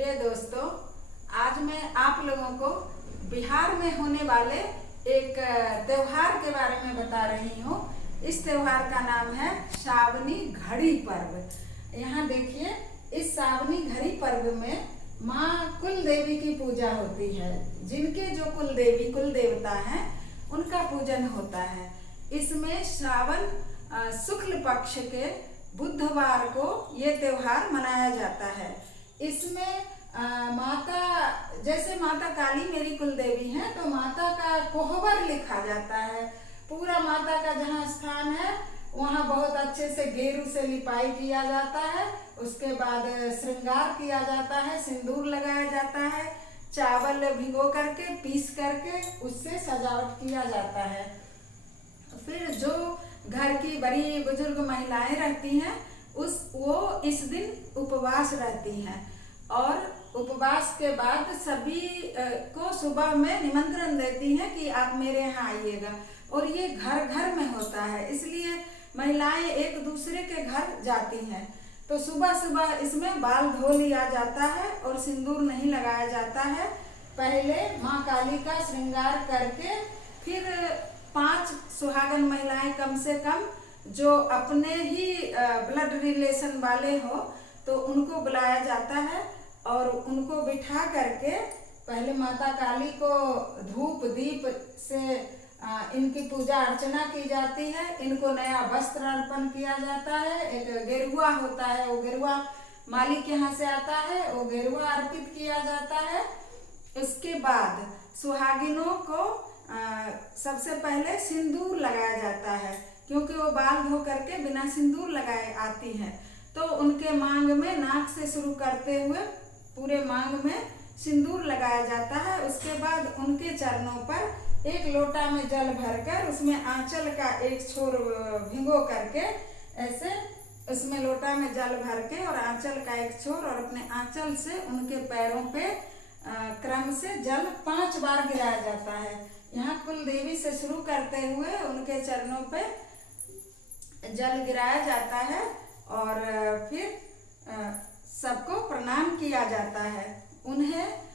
प्रिय दोस्तों, आज मैं आप लोगों को बिहार में होने वाले एक त्योहार के बारे में बता रही हूँ। इस त्योहार का नाम है सावनी घड़ी पर्व। यहाँ देखिए, इस सावनी घड़ी पर्व में माँ कुल देवी की पूजा होती है। जिनके जो कुल देवी कुल देवता हैं उनका पूजन होता है। इसमें श्रावण शुक्ल पक्ष के बुधवार को ये त्योहार मनाया जाता है। इसमें माता, जैसे माता काली मेरी कुल देवी है, तो माता का कोहबर लिखा जाता है। पूरा माता का जहाँ स्थान है वहाँ बहुत अच्छे से गेरू से लिपाई किया जाता है। उसके बाद श्रृंगार किया जाता है, सिंदूर लगाया जाता है, चावल भिगो करके पीस करके उससे सजावट किया जाता है। फिर जो घर की बड़ी बुजुर्ग महिलाएं रहती हैं वो इस दिन उपवास रहती हैं और उपवास के बाद सभी को सुबह में निमंत्रण देती हैं कि आप मेरे यहाँ आइएगा। और ये घर घर में होता है, इसलिए महिलाएं एक दूसरे के घर जाती हैं। तो सुबह सुबह इसमें बाल धो लिया जाता है और सिंदूर नहीं लगाया जाता है। पहले माँ काली का श्रृंगार करके फिर 5 सुहागन महिलाएं कम से कम जो अपने ही ब्लड रिलेशन वाले हो तो उनको बुलाया जाता है और उनको बिठा करके पहले माता काली को धूप दीप से इनकी पूजा अर्चना की जाती है। इनको नया वस्त्र अर्पण किया जाता है। एक गेरुआ होता है, वो गेरुआ मालिक यहाँ से आता है, वो गेरुआ अर्पित किया जाता है। उसके बाद सुहागिनों को सबसे पहले सिंदूर लगाया जाता है, क्योंकि वो बाल धो करके बिना सिंदूर लगाए आती हैं। तो उनके मांग में नाक से शुरू करते हुए पूरे मांग में सिंदूर लगाया जाता है। उसके बाद उनके चरणों पर एक लोटा में जल भरकर उसमें आंचल का एक छोर भिगो करके ऐसे उसमें लोटा में जल भर के और आंचल का एक छोर और अपने आंचल से उनके पैरों पे क्रम से जल 5 बार गिराया जाता है। यहाँ कुल देवी से शुरू करते हुए उनके चरणों पे जल गिराया जाता है और फिर सबको प्रणाम किया जाता है। उन्हें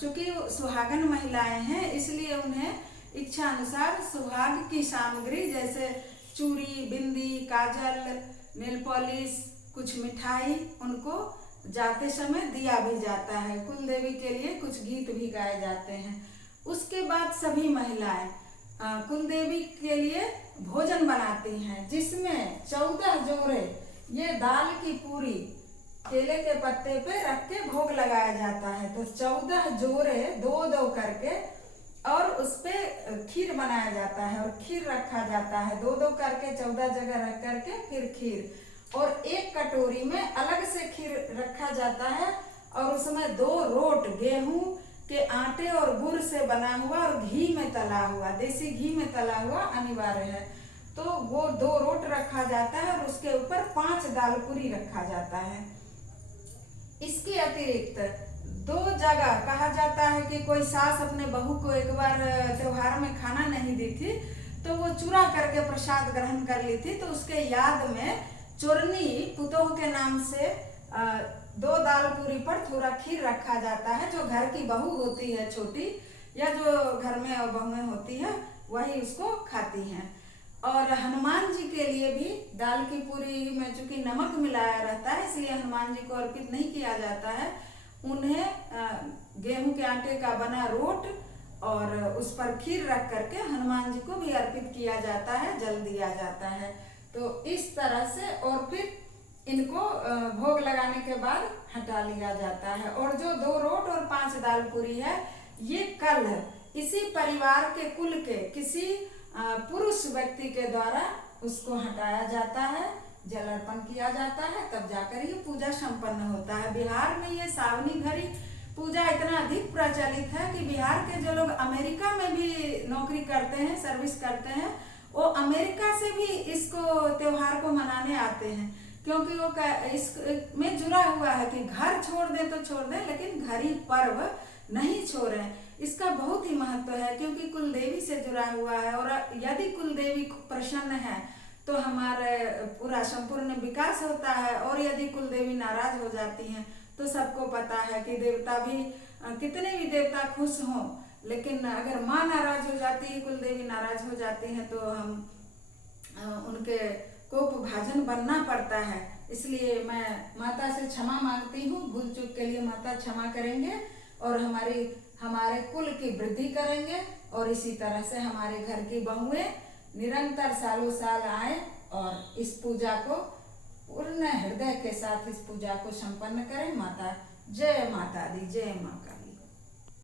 चूंकि सुहागन महिलाएं हैं इसलिए उन्हें इच्छा अनुसार सुहाग की सामग्री जैसे चूड़ी, बिंदी, काजल, नेल पॉलिश, कुछ मिठाई उनको जाते समय दिया भी जाता है। कुल देवी के लिए कुछ गीत भी गाए जाते हैं। उसके बाद सभी महिलाएं कुल देवी के लिए भोजन बनाती हैं, जिसमें 14 जोड़े ये दाल की पूरी केले के पत्ते पे रख के भोग लगाया जाता है। तो 14 जोड़े 2-2 करके और उस पे खीर बनाया जाता है और खीर रखा जाता है 2-2 करके 14 जगह रख करके फिर खीर। और एक कटोरी में अलग से खीर रखा जाता है और उसमें 2 रोट गेहूं के आटे और गुड़ से बना हुआ और घी में तला हुआ, देसी घी में तला हुआ अनिवार्य है। तो वो 2 रोट रखा जाता है और उसके ऊपर 5 दाल पूरी रखा जाता है। इसके अतिरिक्त 2 जगह कहा जाता है कि कोई सास अपने बहू को एक बार त्योहार में खाना नहीं दी थी तो वो चूरा करके प्रसाद ग्रहण कर ली थी, तो उसके याद में चोरनी पुतोह के नाम से 2 दाल पूरी पर थोड़ा खीर रखा जाता है। जो घर की बहू होती है छोटी या जो घर में बहुएं होती है वही उसको खाती हैं। और हनुमान जी के लिए भी दाल की पूरी में चूंकि नमक मिलाया रहता है इसलिए हनुमान जी को अर्पित नहीं किया जाता है। उन्हें गेहूं के आटे का बना रोट और उस पर खीर रख करके हनुमान जी को भी अर्पित किया जाता है, जल दिया जाता है। तो इस तरह से और फिर इनको भोग लगाने के बाद हटा लिया जाता है। और जो 2 रोट और 5 दाल पूरी है ये कल इसी परिवार के कुल के किसी पुरुष व्यक्ति के द्वारा उसको हटाया जाता है, जल अर्पण किया जाता है, तब जाकर ये पूजा संपन्न होता है। बिहार में ये सावनी घड़ी पूजा इतना अधिक प्रचलित है कि बिहार के जो लोग अमेरिका में भी नौकरी करते हैं, सर्विस करते हैं, वो अमेरिका से भी इसको त्योहार को मनाने आते हैं, क्योंकि वो इसमें जुड़ा हुआ है कि घर छोड़ दे तो छोड़ दे लेकिन घड़ी पर्व नहीं छोड़े। इसका बहुत ही महत्व है क्योंकि कुल देवी से जुड़ा हुआ है और यदि कुल देवी प्रसन्न है तो हमारे पूरा संपूर्ण विकास होता है और यदि कुल देवी नाराज हो जाती हैं तो सबको पता है कि देवता भी कितने भी देवता खुश हों, लेकिन अगर माँ नाराज हो जाती है, कुल देवी नाराज हो जाती हैं, तो हम उनके कोप भाजन बनना पड़ता है। इसलिए मैं माता से क्षमा मांगती हूँ। भूल चूक के लिए माता क्षमा करेंगे और हमारे कुल की वृद्धि करेंगे, और इसी तरह से हमारे घर की बहुएं निरंतर सालों साल आए और इस पूजा को पूर्ण हृदय के साथ इस पूजा को संपन्न करें। माता जय माता दी, जय माता।